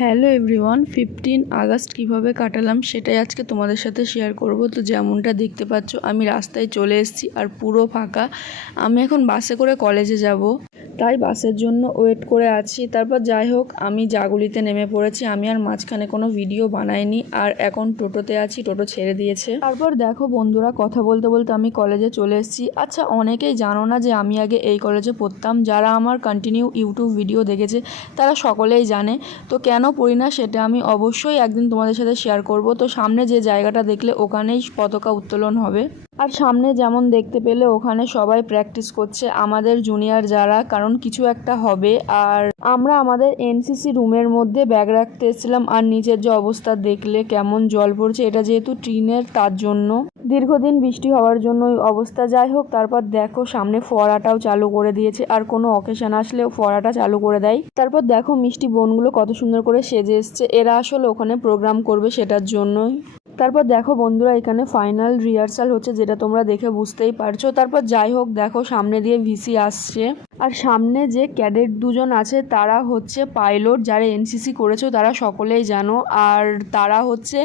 Hello everyone, 15 August কীভাবে কাটালাম সেটাই আজকে তোমাদের সাথে শেয়ার করব। তো যেমনটা দেখতে পাচ্ছ আমি রাস্তায় চলে এসেছি আর পুরো ফাঁকা। আমি এখন বাসে করে কলেজে যাব, তাই বাসের জন্য ওয়েট করে আছি। তারপর যাই হোক আমি জাগুলিতে নেমে পড়েছি। আমি আর মাঝখানে কোনো ভিডিও বানাইনি, আর এখন টোটোতে আছি, টোটো ছেড়ে দিয়েছে। তারপর দেখো বন্ধুরা, কথা বলতে বলতে আমি কলেজে চলে এসেছি। আচ্ছা, অনেকেই জানো না যে আমি আগে এই কলেজে পড়তাম। যারা আমার কন্টিনিউ ইউটিউব ভিডিও দেখেছে তারা সকলেই জানে। তো কেন পড়ি না সেটা আমি অবশ্যই একদিন তোমাদের সাথে শেয়ার করব। তো সামনে যে জায়গাটা দেখলে ওখানেই পতাকা উত্তোলন হবে, আর সামনে যেমন দেখতে পেলে ওখানে সবাই প্র্যাকটিস করছে, আমাদের জুনিয়র যারা, কারণ কিছু একটা হবে। আর আমরা আমাদের এনসিসি রুমের মধ্যে ব্যাগ রাখতে এসেছিলাম, আর নিচের যে অবস্থা দেখলে কেমন জল পড়ছে, এটা যেহেতু টিনের তার জন্য দীর্ঘদিন বৃষ্টি হওয়ার জন্য ওই অবস্থা। যাই হোক, তারপর দেখো সামনে ফোয়ারাটাও চালু করে দিয়েছে, আর কোনো অকেশন আসলেও ফোয়ারাটা চালু করে দেয়। তারপর দেখো মিষ্টি বোনগুলো কত সুন্দর করে সেজে এসছে, এরা আসলে ওখানে প্রোগ্রাম করবে সেটার জন্যই। তারপর দেখো বন্ধুরা, এখানে ফাইনাল রিহার্সাল হচ্ছে, যেটা তোমরা দেখে বুঝতেই পারছো। তারপর যাই হোক দেখো সামনে দিয়ে ভিসি আসছে, আর সামনে যে ক্যাডেট দুজন আছে তারা হচ্ছে পাইলট। যারা এনসিসি করেছো তারা সকলেই জানো, আর তারা হচ্ছে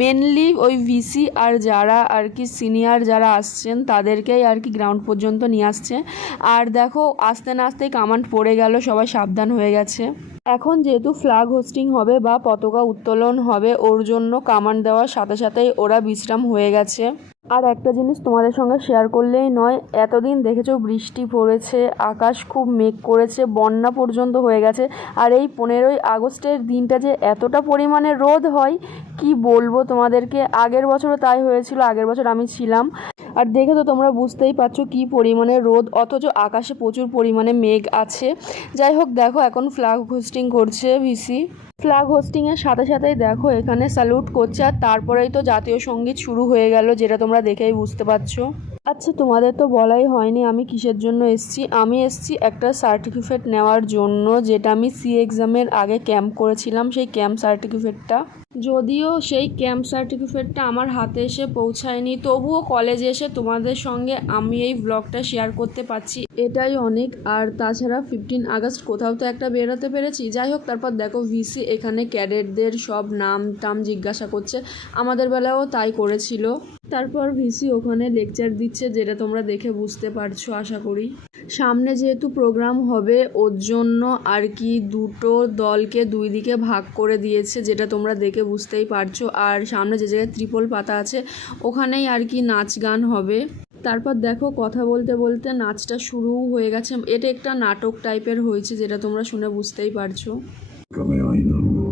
মেনলি ওই ভিসি আর যারা আর কি সিনিয়র যারা আসছেন তাদেরকেই আর কি গ্রাউন্ড পর্যন্ত নিয়ে আসছে। আর দেখো আস্তে না আস্তেই কামান্ড পড়ে গেল, সবাই সাবধান হয়ে গেছে। এখন যেহেতু ফ্ল্যাগ হোস্টিং হবে বা পতাকা উত্তোলন হবে, ওর জন্য কামান্ড দেওয়ার সাথে সাথেই ওরা বিশ্রাম হয়ে গেছে। আর একটা জিনিস তোমাদের সঙ্গে শেয়ার করলেই নয়, এতদিন দেখেছো বৃষ্টি পড়েছে, আকাশ খুব মেঘ করেছে, বন্যা পর্যন্ত হয়ে গেছে। আর এই 15ই আগস্টের দিনটা যে এতটা পরিমাণে রোদ হয় কি বলবো তোমাদেরকে। আগের বছরও তাই হয়েছিল, আগের বছর আমি ছিলাম। আর দেখে তো তোমরা বুঝতেই পারছো কি পরিমাণে রোদ, অথচ আকাশে প্রচুর পরিমাণে মেঘ আছে। যাই হোক দেখো এখন ফ্ল্যাগ হোস্টিং করছে ভিসি। ফ্ল্যাগ হোস্টিংয়ের সাথে সাথেই দেখো এখানে স্যালুট করছে, আর তারপরেই তো জাতীয় সঙ্গীত শুরু হয়ে গেল, যেটা তোমরা দেখেই বুঝতে পারছো। আচ্ছা, তোমাদের তো বলাই হয়নি আমি কিসের জন্য এসেছি। আমি এসেছি একটা সার্টিফিকেট নেওয়ার জন্য, যেটা আমি সি এক্সামের আগে ক্যাম্প করেছিলাম, সেই ক্যাম্প সার্টিফিকেটটা। যদিও সেই ক্যাম্প সার্টিফিকেটটা আমার হাতে এসে পৌঁছায়নি, তবুও কলেজে এসে তোমাদের সঙ্গে আমি এই ব্লগটা শেয়ার করতে পারছি, এটাই অনেক। আর তাছাড়া 15 আগস্ট কোথাও তো একটা বেরোতে পেরেছি। যাই হোক, তারপর দেখো ভিসি এখানে ক্যাডেটদের সব নাম টাম জিজ্ঞাসা করছে, আমাদের বেলাও তাই করেছিল। তারপর ভিসি ওখানে লেকচার দিচ্ছে, যেটা তোমরা দেখে বুঝতে পারছো আশা করি। সামনে যেহেতু প্রোগ্রাম হবে ওর জন্য আর কি দুটো দলকে দুই দিকে ভাগ করে দিয়েছে, যেটা তোমরা দেখে বুঝতেই পারছো। আর সামনে যে জায়গায় ত্রিপল পাতা আছে ওখানেই আর কি নাচ গান হবে। তারপর দেখো কথা বলতে বলতে নাচটা শুরুও হয়ে গেছে। এটা একটা নাটক টাইপের হয়েছে, যেটা তোমরা শুনে বুঝতেই পারছো।